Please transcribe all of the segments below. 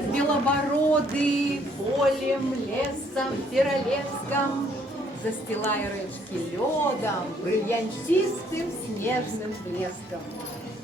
Дед белобородый полем, лесом, пиролеском, застилая речки ледом, бриллиантистым снежным блеском.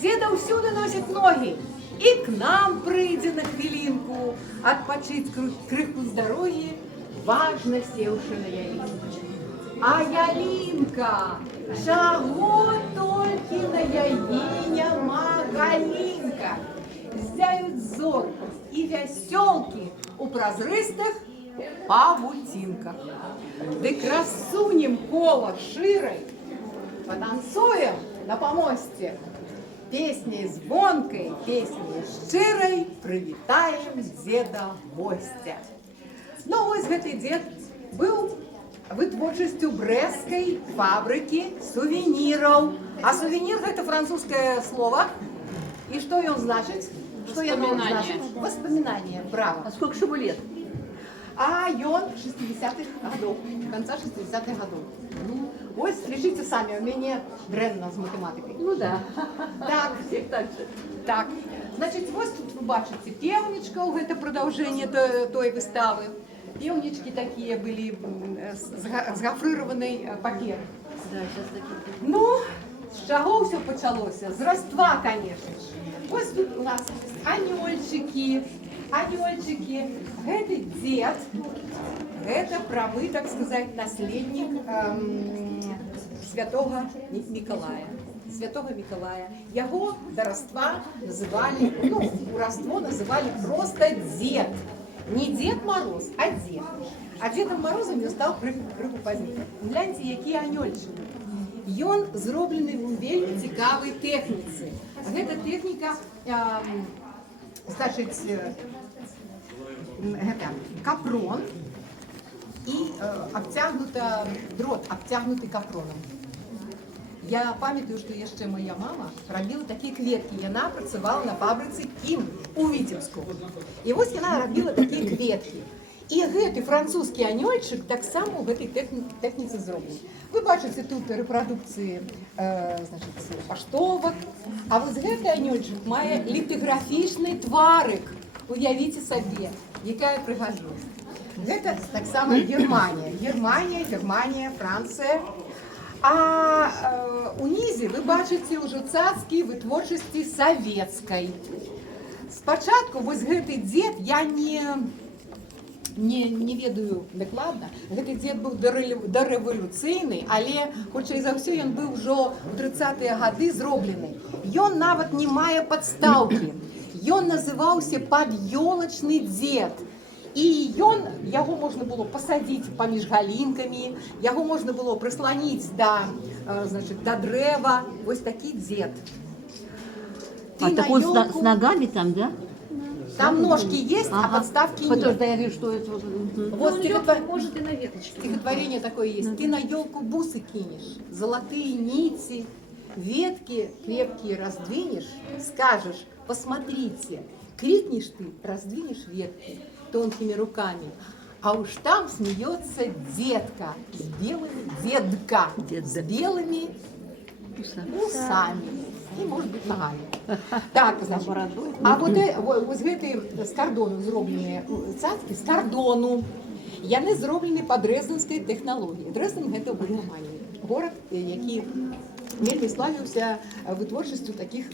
Деда усюду носят ноги, и к нам прийде на хвилинку, отпочить крыху здоровья, важно севшая ялинка. А ялинка, чего только на яиня магалинка. Зяют зорко и веселки у прозрыстых павутинках. Дык рассунем коло широй, потанцуем на помосте. Песней звонкой, песней шчырой привітаем деда гостя. Ну, вось гэты дед был вытворчасцю брэсцкай фабрики сувениров. А сувенир – это французское слово. И что он значит? Что оно значит? Воспоминание. Браво. А сколько же ему лет? А он 60-х годов, конца 60-х годов. Вот, решите сами, у меня дрэнно с математикой. Ну да. Так, Всех так же. так. Значит, вот тут вы бачите певничка, это продолжение той выставы. Певнички такие были с гофрированной паперы. Да, сейчас такие. Ну, с чего все началось? С Рождества, конечно же. Вот тут у нас анёльчики. Анёльчики. Это дед, это правый, так сказать, наследник святого Миколая. Святого Миколая. Его до Рождества называли, ну, у Рождества называли просто дед. Не Дед Мороз, а дед. А Дедом Морозом він став криху пізніше. Гляньте, які анёльчики. Ён зроблений в вельмі цікавій техніці. Гэта техніка, значить, гэта капрон і обтягнута дрот, обтягнутий капроном. Я пам'ятаю, що ще моя мама робила такі кветки. Вона працювала на фабриці Кім у Вітебську. І ось вона робила такі кветки. І гэты французький анёльчик так само в этой техніці зроблений. Ви бачите тут репродукції значить, паштовок. А ось гэты анёльчик має літографічний тварик. Уявіть собі, яка пригожосť. Гэта так само Германія. Германія, Франція. А унізе ви бачите уже цацкі витворчості савецької. Спочатку вось гэты дед, я не ведаю дакладна, гэты дед быў дарэвалюцыйны, але, хутчэй за ўсё, ён быў ужо ў 30-е гады зроблены. Ён нават не мае падстаўкі. Ён называўся падёлачны дед. І яго можна было пасадзіць паміж галінкамі, яго можна было прысланіць да дрэва. Вось такі дед. А так он с ногами там, да? Там ножки есть, а подставки нет. Потому что я вижу, что это... Вот может и на веточке. Стихотворение такое есть. Ты на елку бусы кинешь, золотые нити, ветки крепкие раздвинешь, скажешь, посмотрите, крикнешь ты, раздвинешь ветки тонкими руками, а уж там смеется детка с белыми усами. І, може бути, ногами. Так, значить. А ось гэты з кардону зробленыя цацкі, з кардону. Яны зроблены па дрэздзенскай тэхналогіі. Дрэздзен гэта ў Германіі. Горад, які вельмі славіўся вытворчасцю такіх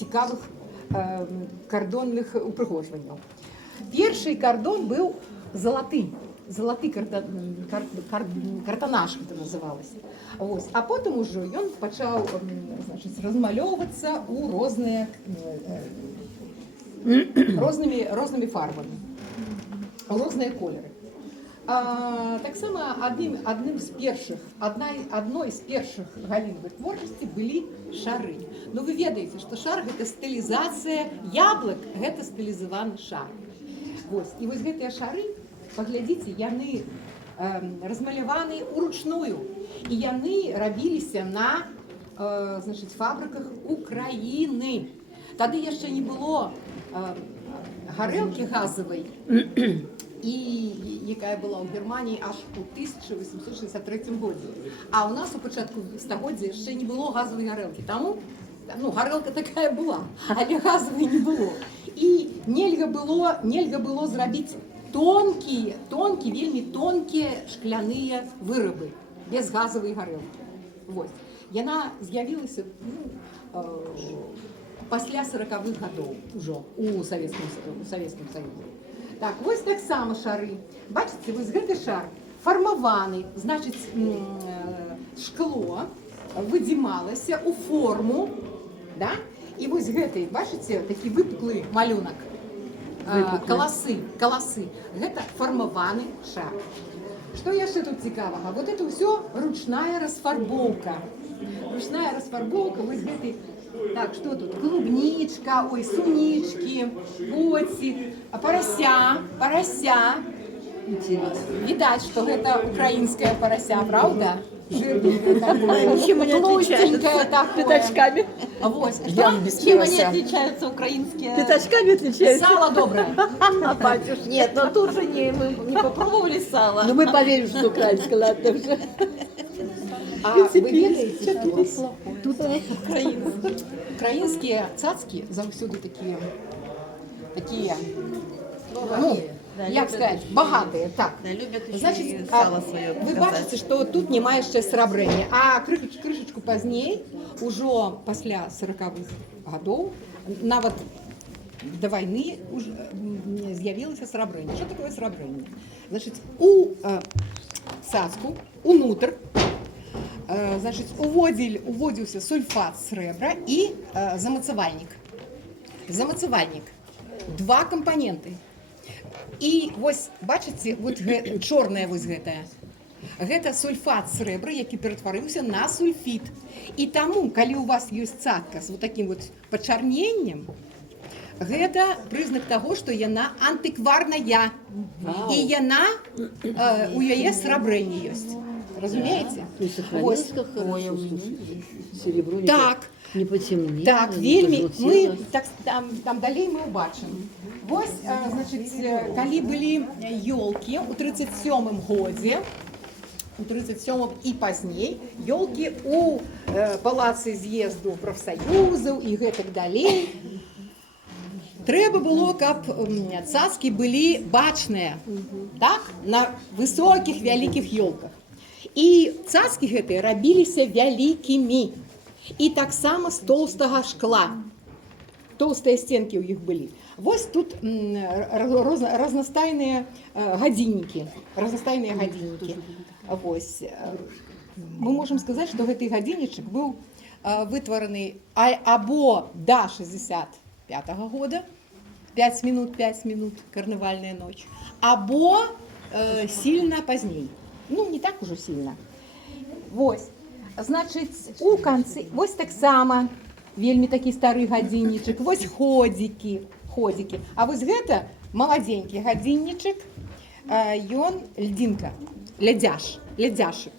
цікавых кардонных упрыгожванняў. Першы кардон быў залаты картанаж, это называлось. Ось. А потім уже ён почав розмальовуватися у розними фарбами, різні кольори. Так само одной з перших галін вытворчасці былі шары. Ну вы ведаеце, што шар гэта стылізацыя яблык, гэта стылізаваны шар. Вось. І вось гэтыя шары, паглядзіце, яны размаляваны уручную. І яны рабіліся на фабрыках Украіны. Тады яшчэ не было гарэлкі газавай, якая была ў Германіі аж у 1863 годзе. А ў нас у пачатку стагоддзя яшчэ не было газавай гарэлкі. Таму гарэлка такая была, але газавай не было. І нельга было зрабіць вельмі тонкія шкляныя вырабы, без газавай гарэлкі. Вось. Яна з'явілася пасля 40-х гадоў ужо у Савецкім Саюзе. Так, вось таксама шары. Бачыце, вось гэты шар фармаваны, значыць, шкло выдзімалася ў форму, да? І вось гэты, бачыце, такі выпуклы малюнак, каласы. Гэта фармаваны шар. Што яшчэ тут цікавага? Вот это ўсё ручная расфарбоўка. Ручная расфарбоўка, вось гэты, так, што тут? Клубнічка, ой, сунічкі, коцік, парася. Відаць, што гэта украінская парася, правда? Жирненькое такое, толстенькое такое. Пятачками. Вот. Чем они отличаются, украинские? Пятачками отличаются. Сало доброе. Нет, но тут же мы не попробовали сало. Ну мы поверим, что украинское, ладно уже. А вы ведаеце, што тут украінскія цацкі заўсёды такія, ну, як сказать, багатыя, так. Да, любят еще Значит, и сало свое вы показать. бачыце, што тут няма яшчэ срабрэння, а крышачку пазней, ужо пасля 40-х гадоў, нават до вайны з'явілася срабрэнне. Што такое срабрэнне? Значыць, у цацку, унутр, значыць, уводзіўся сульфат срэбра і замацавальнік. Два кампаненты. І вось, бачыце, вот чорная вось гэтая. Гэта сульфат срэбра, які ператварыўся на сульфід. І таму, калі у вас ёсць цацка з вот таким вот пачарненнем, гэта прызнак таго, што яна антыкварная. І яна, у яе срабрэнне ёсць. Разумееце? Вось. Серебро не потемнело. Так, вельмі, мы там далей мы ўбачым. Вось, значыць, калі былі ёлкі ў 37-м годзе, у 37-м і пазней, ёлкі у палацы з'езду прафсаюзаў і гэтак далей, трэба было, каб цацкі былі бачныя, так, на высокіх, вялікіх ёлках. І цацкі гэтыя рабіліся вялікімі. І таксама з тоўстага шкла. Тоўстыя стенкі ў іх былі. Вось тут разнастайныя гадзіннікі. Вось. Мы можам сказаць, што гэты гадзіннічак быў вытвараны або да 65-го года, 5 минут, карнавальная ноч, або сильно пазней. Ну, не так ужо сильно. Вось. Значыць, у канцы, вось таксама вельмі такі стары гадзіннічак, вось ходзікі. А вось гэта маладзенькі гадзіннічак, ён льдзінка, лядзяшык.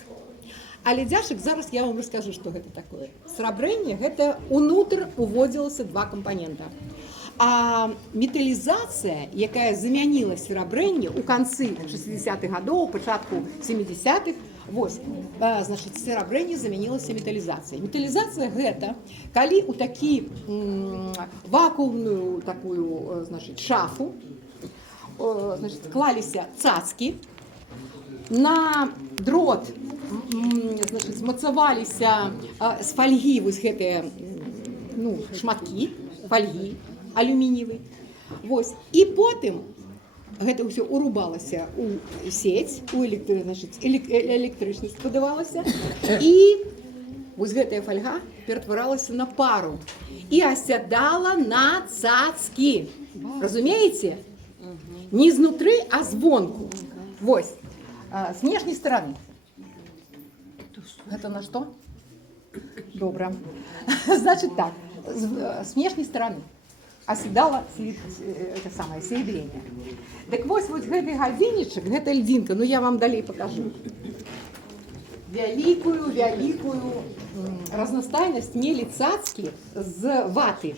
А лядзяшык, зараз я вам раскажу, што гэта такое. Срабрэнне, гэта унутр уводзілася два кампанента. А металізацыя, якая замяніла срабрэнне ў канцы 60-х гадоў, пачатку 70-х, вось, значыць, срабрэнне замянілася металізацыяй. Металізацыя гэта, калі ў такі вакуумную такую, значыць, шафу, значыць, клаліся цацкі, на дрот, значыць, мацаваліся з фальгі вось гэтыя, ну, шматкі фальгі алюмініевай. Вось, і потым гэта ўсё урубалася у сеть, у электрычнасць падавалася, і вось гэтая фальга ператваралася на пару і асядала на цацкі. Разумееце? Не знутры, а звонку. Вось. С внешней стороны. Это на что? Добро. Значит так, с внешней стороны оседало это самое серебрение. Так вот гэты гадзіннічак, гэта льдинка, ну я вам далей покажу. Вялікую разнастайнасць мелі цацкі з ваты.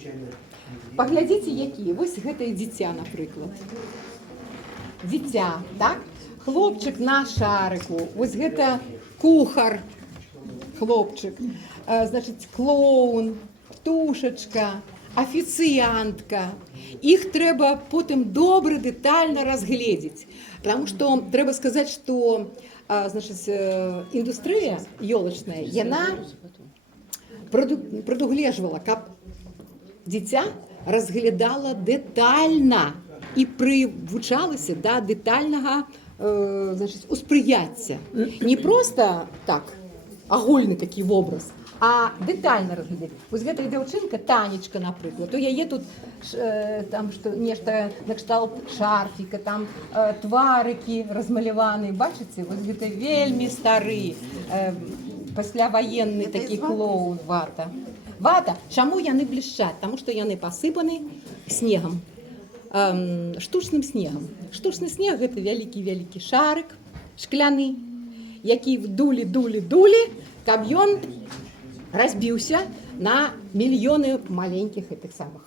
Паглядзіце, якія. Вось гэтае дзіця, напрыклад. Дзіця, так? Хлопчык на шарыку, вось гэта кухар, хлопчык, значыць, клоун, птушачка, офіціантка. Їх треба потім добре, детально розгледіти. Тому що треба сказати, що значить, індустрія ёлочна, вона предугледжувала, каб дитя розглядала детально і привучалася до детального значить, усприяття. Не просто так, агульний такий образ, а детально розглядати. Ось ця дівчинка, Танечка, наприклад, то яє тут там що, нечто на кшталт шарфіка, там тварики розмальовані, бачите? Ось це вельми старий, післявоєнний такий клоун вата. Вата, чому яны блищать? Тому що яны посипані снегом, штучним снегом. Штучний сніг – це великий шарик шкляний, який вдулі, каб ён разбіўся на мільйони маленьких этих самых.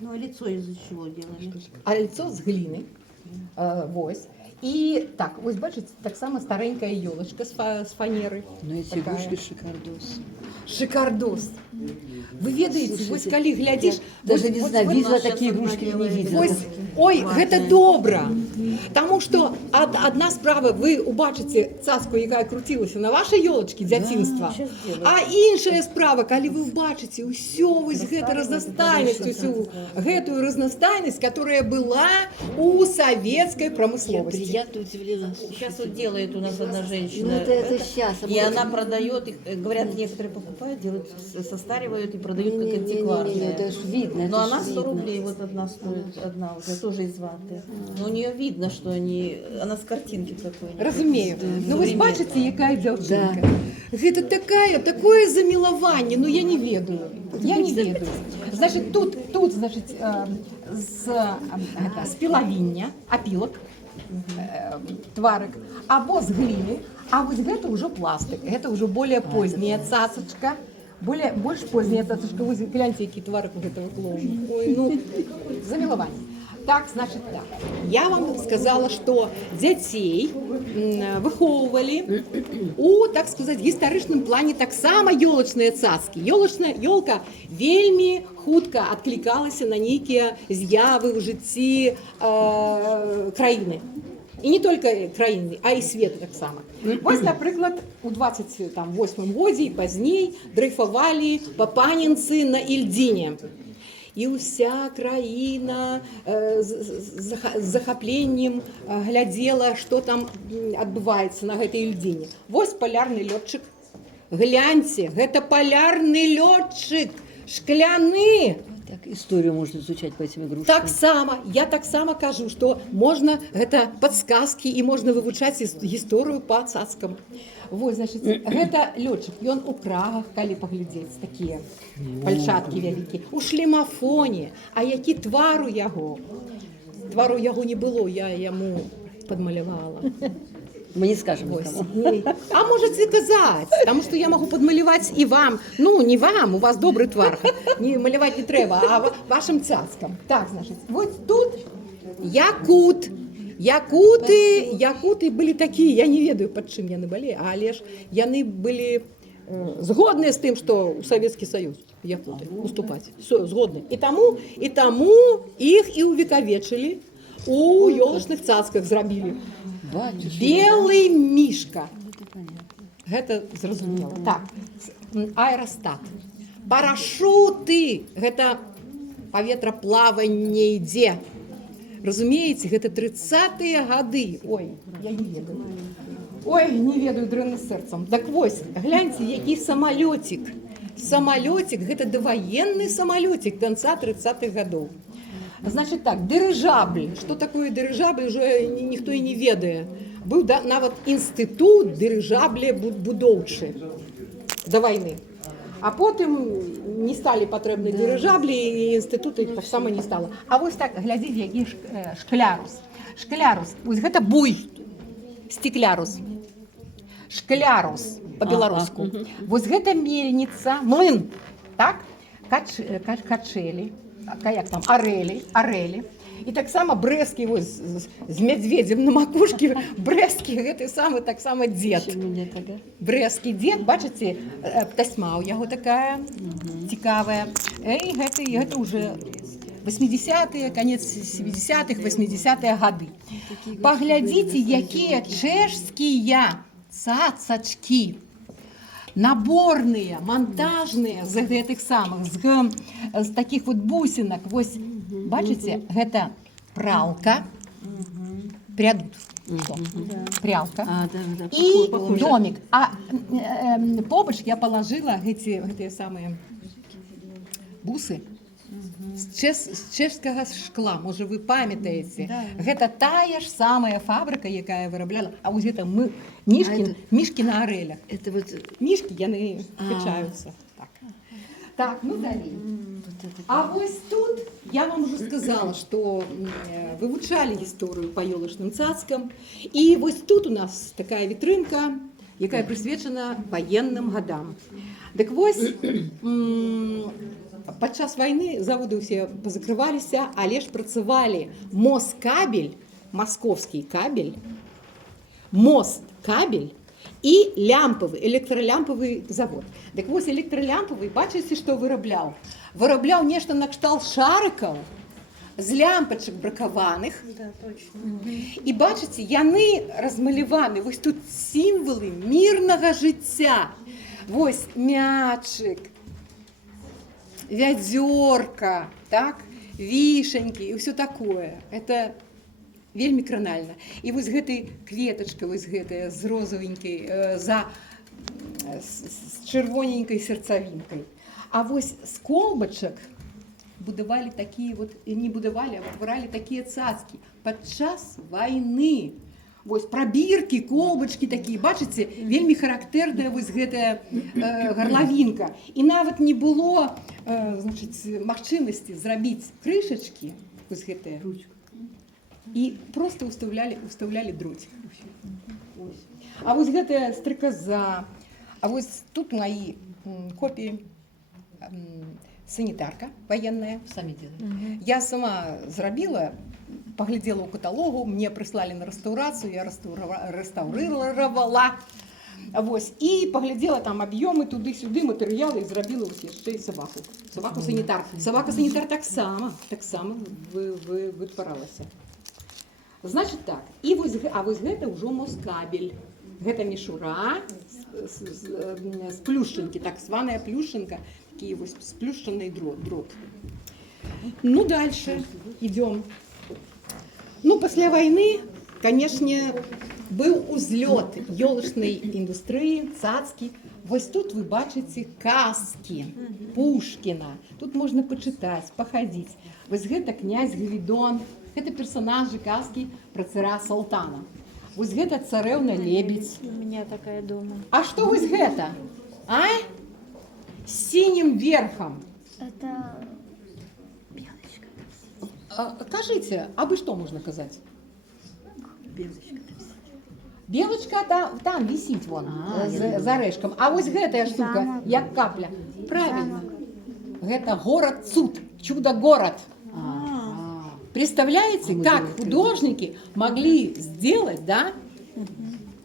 Ну, а лицо из-за чего делали? А лицо з глини. Вось. І так, ось бачите, так само старенька ёлочка з фанери. Ну, эти игрушки шикардос. Шикардос. Вы ведаете, вось калі глядзіш, Даже не знаю, видела такие игрушки или не видела. ось, ой, гэта добра. Таму што адна справа, вы убачыце цацку, якая крутілася на вашай ёлачкі дзяцінства, а іншая справа, калі вы убачыце ўсё вось гэта разнастайнасць, усю гэтую разнастайнасць, которая была у савецкай прамысловасці. Приятно удивлена. Сейчас вот делает у нас одна Ну, женщина. это сейчас. И она продает их, говорят, некоторые покупают, делают, состаривают и продают как антикварные. Это ж видно. Но это она ж 100 видно. рублей, вот одна стоит, одна уже тоже из ваты. Но у нее видно, что она с картинки какой-нибудь. Разумею. Ну ви ж Современной. бачите, яка дзяўчынка. Гэта такое замілаванне, ну я не ведаю. Я не ведаю. Значить, тут значить, з пілавіння, апілак, тварик, або з гліни, а ось гэта ўжо пластик, гэта ўжо более поздняя цацачка, больш поздняя цацачка. Вось гляньте, які тварик у гэтага клоуна. Ой, ну, замілаванне. Так, значит, так. Я вам сказала, что дзяцей выхоўвалі у, так сказать, гістарычным плане таксама ёлачныя цацкі. Ёлка вельмі хутка адклікалася на нейкія з'явы ў жыцці краіны. І не толькі краіны, а і свету таксама. Вось, напрыклад, у 28 годзе і пазней дрейфавалі папанінцы на Ільдзіне. І ўся краіна з захапленнем глядзела, што там адбываецца на гэтай Ільдзіне. Вось палярны лётчык. Гляньце, гэта палярны лётчык, шкляны. Так, историю можно изучать по этим игрушкам. Я таксама кажу, што можна, гэта падсказкі і можна вывучаць гісторыю па цацкам. Вось, значит, гэта лётчык, ён у прагах, калі паглядзець, такія пальчаткі вялікія. У шлемафоне, а які твар у яго? Твару яго не было, я яму падмалявала. Мы не скажем Вось. никому. А можете казаць, таму што я магу падмаляваць і вам. Ну, не вам, у вас добры твар. Не маляваць не трэба, а вашым цацкам. Так, значит, вот тут якут. Якуты былі такія, я не ведаю, пад чым яны былі, але ж яны былі згодныя з тым, што ў Савецкі Саюз якуты уступаць. Все, згодны. І таму іх і ўвекавечылі, у ёлачных цацках зрабілі. Белый мишка. Гэта зразумела. Так, аэрастат. Парашуты. Гэта паветраплаванне ідзе. Разумееце, гэта 30-е гады. Ой, я не ведаю. Ой, не ведаю, дрэнна сэрцам. Так вось, гляньце, які самалёцік. Самалёцік, гэта даваенны самалёцік канца 30-х гадоў. Значит так, дирижабль. Что такое дирижабль, уже ніхто і не ведае. Быў нават інстытут дирижаблі будоўчы до войны. А потым не сталі патрэбны дирижаблі, і інстытуты таксама не стало. А вось так, глядзіце, які шклярус. Шклярус, вось гэта буй. Стеклярус. Шклярус по-беларуску. Вось гэта мельніца, млын, так? Качэлі. Як там, арэлі. І таксама брэскі, вось, з мядзведзем на макушкі, брэскі, гэты самы таксама дзед. Брэскі дзед, бачыце, тасьма ў яго такая, цікавая. Гэта уже 80-е, конец 70-х, 80-е гады. Паглядзіце, якія чэшскія цацачкі. Наборныя, монтажныя з гэтых самых, з таких вот бусинок. Вось, бачыце, гэта пралка, прядут, прялка і домик. А побач я положила гэтыя самыя бусы з чэшскага шкла. Можа, вы памятаеце, гэта тая ж самая фабрыка, якая вырабляла. А вось гэта мішкі на арэлях. Это вот... Мішкі, яны качаюцца. Так, ну далей. А вось тут я вам уже сказала, что вывучали гісторыю па ёлачным цацкам. І вось тут у нас такая вітрынка, якая прысвечана ваенным гадам. Дык вось, падчас вайны заводы ўсе пазакрываліся, але ж працавалі Москабель, московский кабель, Москабель і лямпавы, электралямпавы завод. Дык вось электралямпавы, бачыце, што вырабляў? Вырабляў нешта накшталт шарыкаў з лямпачак бракаваных. Да, точно. І бачыце, яны размаляваны. Вось тут сімвалы мірнага жыцця. Вось мячык, вядзёрка, так, вішанькі і ўсё такое. Это вельмі кранальна. І вось гэтай кветачка, вось гэтая з розавенькай, з чырвоненькай сердцавінкай. А вось з колбачак будавалі такія вот, не будавалі, а вытваралі такія цацкі падчас вайны. Вось прабіркі, колбачкі такія, бачыце, вельмі характэрная вось гэтая гарлавінка. І нават не было, значыць, магчымасці зрабіць крышачкі, вось гэтыя, і проста уставлялі дроцік. А вось гэтая стрыкоза, а вось тут мои копіі, санітарка военная. Сами делали. Я сама зрабіла, поглядела ў каталогу, мне прыслалі на рэстаўрацыю, я рэстаўрыравала. Вось, і паглядзела там аб'ёмы туды-сюды, матэрыялы, і зрабіла вось яшчэ і сабаку. Сабаку-санітар. Сабака-санітар таксама вытваралася. Значыць так, і вось, а вось гэта ўжо Москабель. Гэта мішура з плюшчынкі, так званая плюшчынка, такі вось сплюшчаны дрот. Ну, дальше идем. Ну, пасля войны, конечно, был узлет ёлачной индустрии, цацки. Вось тут вы бачыце казки Пушкина. Тут можно почитать, походить. Вось гэта князь Гвидон, гэта персонажи казки про цара Салтана. Вось гэта царэўна Лебедь. У меня такая дома. А что вось гэта? А? С синим верхом. Это Кажите, а вы что можно сказать? Белочка. Белочка там висит вон, за рэшкам. А вось гэтая штука, як капля. Правильно. Гэта город Цуд, чудо-город. Представляете, как художники могли сделать, да,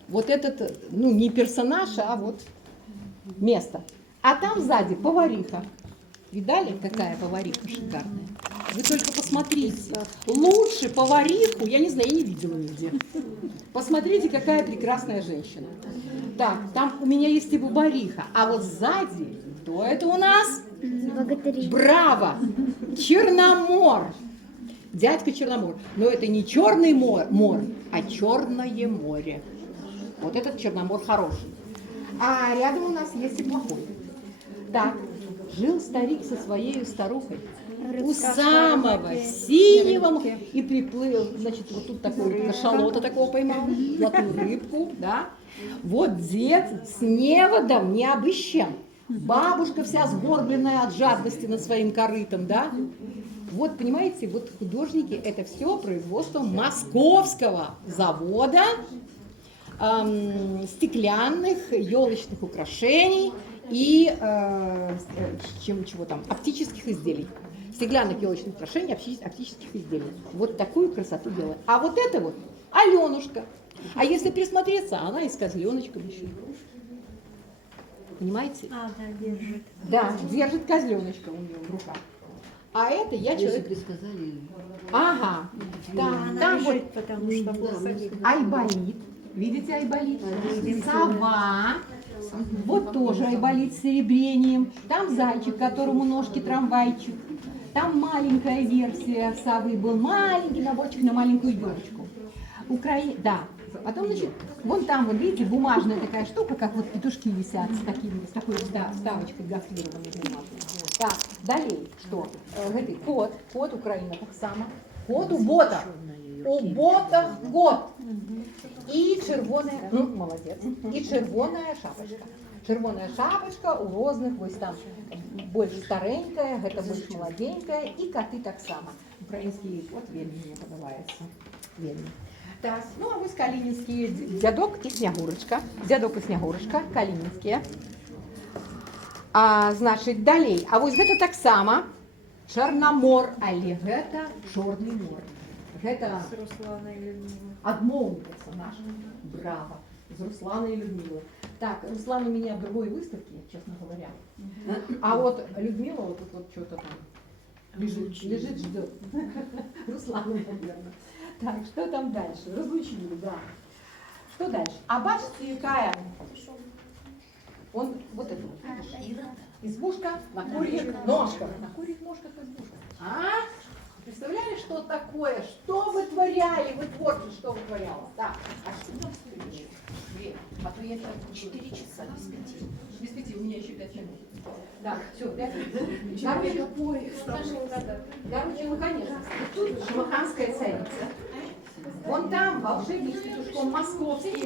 вот этот, ну, не персонаж, а вот место. А там сзади повариха. Видали, какая повариха шикарная? Вы только посмотрите. Лучше повариху, я не знаю, я не видела нигде. Посмотрите, какая прекрасная женщина. Так, там у меня есть и повариха. А вот сзади, кто это у нас? богатыри. Браво! Черномор! Дядька Черномор. Но это не черный мор, а черное море. Вот этот Черномор хороший. А рядом у нас есть и плохой. Так, жил старик со своей старухой у самого синего моря и приплыл, значит, вот тут такой кашалота такого поймал, золотую рыбку, да. Вот дед с неводом необычным, бабушка вся сгорбленная от жадности над своим корытом, да. Вот, понимаете, вот художники, это все производство московского завода стеклянных елочных украшений и чего там, оптических изделий. Стеклянных елочных украшений, оптических изделий. Вот такую красоту делает. А вот это вот Аленушка. А если присмотреться, она и с козленочком еще. понимаете? А, да, держит. Да, держит козленочка у нее в руках. А это я Если человек... бы сказали, Ага, да, Она там вот лежит, потому что посадили. айболит. Видите айболит? Сова. Вот тоже айболит с серебрением. Там зайчик, которому ножки трамвайчик. Там маленькая версия совы. Был маленький наборчик на маленькую девочку. Да. Потом, значит, вон там, вот видите, бумажная такая штука, как вот петушки висят с такой вставочкой гофрированной бумажной. Так, далее, что? Гэты кот Украина так само. Кот у бота. У бота год. І червона, молодець, і червона шапочка. Червона шапочка у розных, вось там больш старенькая, гэта больш маладенькая, і коты так само. Украінскі кот вельмі мне падабаецца. Вельмі. Так, ну а вось калінінскія дзядок і снягурачка. Дзядок і снягурачка, калінінскія. Значыць, далей. А вось гэта таксама Чарнамор, але гэта Чорны мор. Гэта С Русланой Людмилой. адмоўны персонаж. Браво. Из Руслана и Людмилы. Так, Руслан у меня в другой выставке, честно говоря. А вот Людмила вот тут вот что-то там лежит, ждет. Руслана, наверное. Так, что там дальше? Разлучили, да. Что дальше? А бачите, какая? Он вот это вот. Избушка на курьих ножках. На курьих ножках избушка. А? Представляли, что такое? Что вытворяли? Вы творчество, что вытворяло? Так, а что у нас впереди? А то я 4 часа без 5. Без 5, у меня еще 5 минут. Так, все, 5 минут. Короче, ну конечно. Тут шамаханская царица. Вон там волшебник с петушком московский.